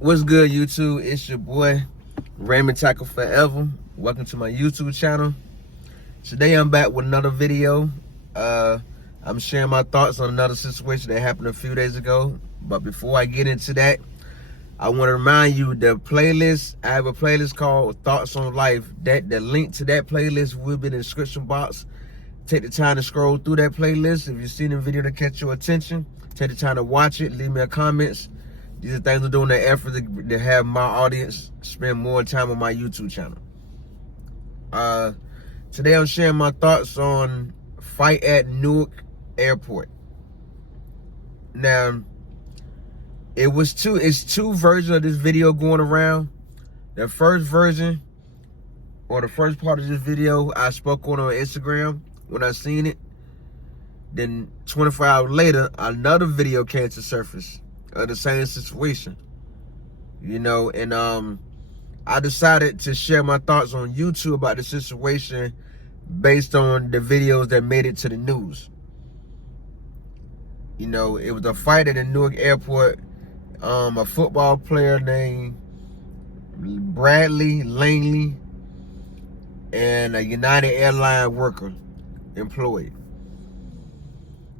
What's good, YouTube? It's your boy, Raymond Tackle Forever. Welcome to my YouTube channel. Today I'm back with another video. I'm sharing my thoughts on another situation that happened a few days ago. But before I get into that, I want to remind you the playlist. I have a playlist called Thoughts on Life. The link to that playlist will be in the description box. Take the time to scroll through that playlist. If you've seen a video that catch your attention, take the time to watch it. Leave me a comments. These are things I'm doing the effort to have my audience spend more time on my YouTube channel. Today I'm sharing my thoughts on fight at Newark Airport. Now, it's two versions of this video going around. The first version, or the first part of this video, I spoke on Instagram when I seen it. Then 24 hours later, another video came to surface of the same situation, and I decided to share my thoughts on YouTube about the situation based on the videos that made it to the news. It was a fight at the Newark Airport. A football player named Bradley Langley and a United Airlines worker employee.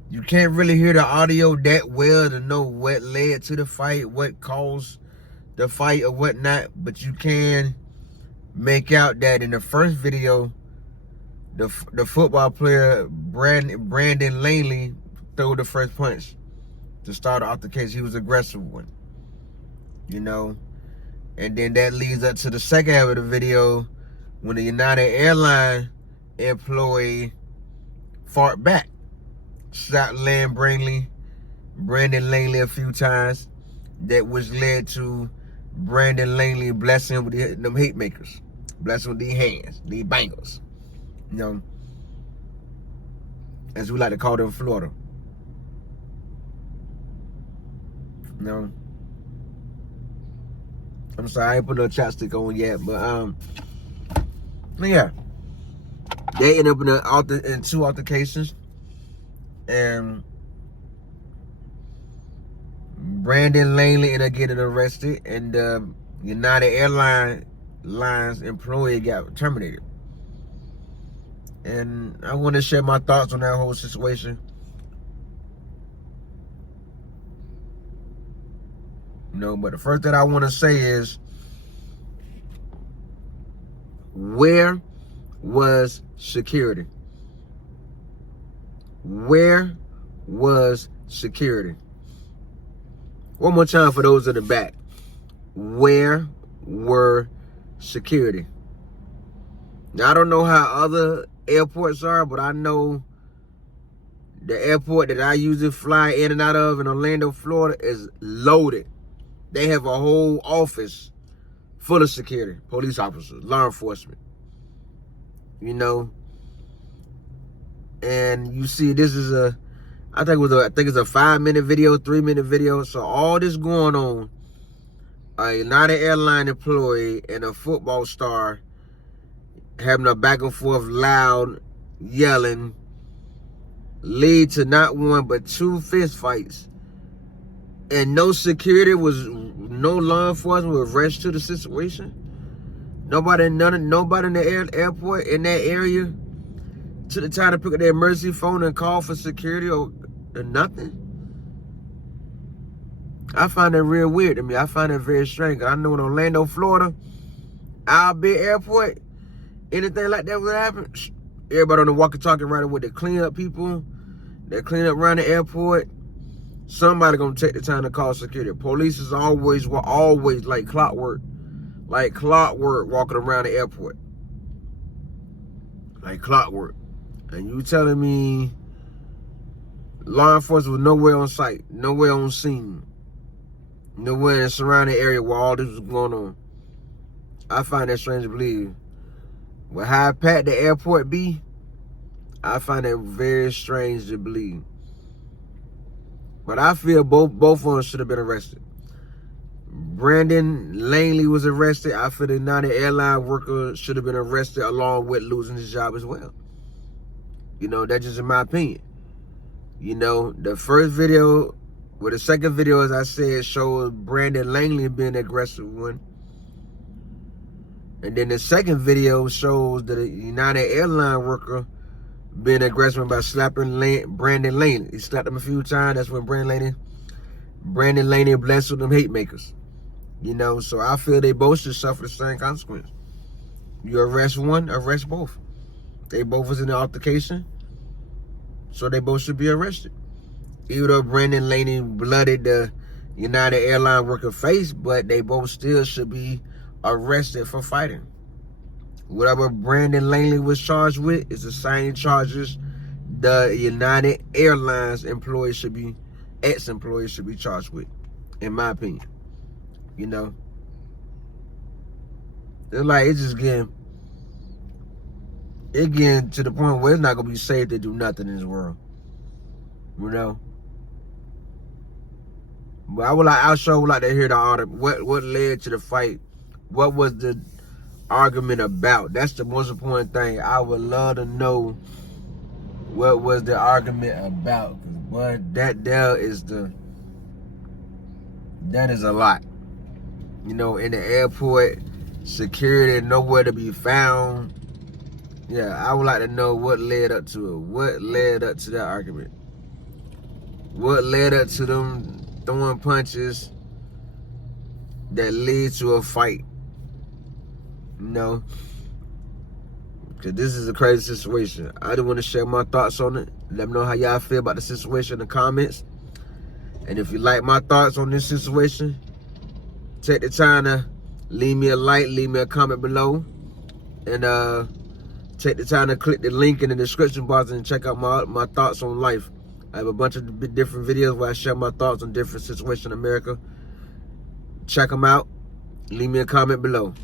You can't really hear the audio that well to know what led to the fight, what caused the fight or whatnot, but you can make out that in the first video, the football player Brandon Langley threw the first punch to start off the case. He was an aggressive one, and then that leads up to the second half of the video when the United Airlines employee fought back. Shot Brandon Langley a few times, that which led to Brandon Langley blessing with them hate makers, blessing with these hands, these bangers, as we like to call them in Florida. I'm sorry, I ain't put no chopstick on yet, but yeah, they ended up in two altercations. And Brandon Langley ended up getting arrested, and the United Airlines employee got terminated. And I want to share my thoughts on that whole situation. But the first thing I want to say is, where was security? Where was security? One more time for those in the back. Where were security? Now, I don't know how other airports are, but I know the airport that I usually fly in and out of in Orlando, Florida is loaded. They have a whole office full of security, police officers, law enforcement. And you see, this is I think it's a 5-minute video, 3-minute video. So all this going on, a United Airlines employee and a football star having a back and forth, loud yelling, lead to not one but two fist fights, and no law enforcement was rushed to the situation. Nobody in the airport in that area took the time to pick up their emergency phone and call for security or nothing. I find that real weird to me. I find that very strange. I know in Orlando, Florida, our big airport, anything like that would happen, everybody on the walkie-talkie right away. They clean up people. They clean up around the airport. Somebody gonna take the time to call security. Police is always like clockwork walking around the airport. Like clockwork. And you telling me law enforcement was nowhere on site, nowhere on scene, nowhere in the surrounding area where all this was going on? I find that strange to believe. With how packed the airport be, I find that very strange to believe. But I feel both of them should have been arrested. Brandon Langley was arrested. I feel the United Airlines worker should have been arrested along with losing his job as well. That's just in my opinion. The first video Well, the second video, as I said, shows Brandon Langley being the aggressive one. And then the second video shows the United Airline worker being aggressive by slapping Brandon Langley. He slapped him a few times. That's when Brandon Langley blessed with them hate makers. You know, so I feel they both should suffer the same consequence. You arrest one, arrest both. They both was in the altercation, so they both should be arrested. Even though Brandon Langley blooded the United Airline worker face, but they both still should be arrested for fighting. Whatever Brandon Langley was charged with is the same charges the United Airlines employees should be, ex-employees should be charged with, in my opinion. You know, it's like it's getting to the point where it's not gonna be safe to do nothing in this world. You know. But I sure would like to hear the article. What led to the fight? What was the argument about? That's the most important thing. I would love to know what was the argument about. Cause boy, that is a lot. You know, in the airport, security nowhere to be found. Yeah, I would like to know what led up to it. What led up to that argument? What led up to them throwing punches that lead to a fight? You know, because this is a crazy situation. I just want to share my thoughts on it. Let me know how y'all feel about the situation in the comments. And if you like my thoughts on this situation, take the time to leave me a like, leave me a comment below, and take the time to click the link in the description box and check out my thoughts on life. I have a bunch of different videos where I share my thoughts on different situations in America. Check them out. Leave me a comment below.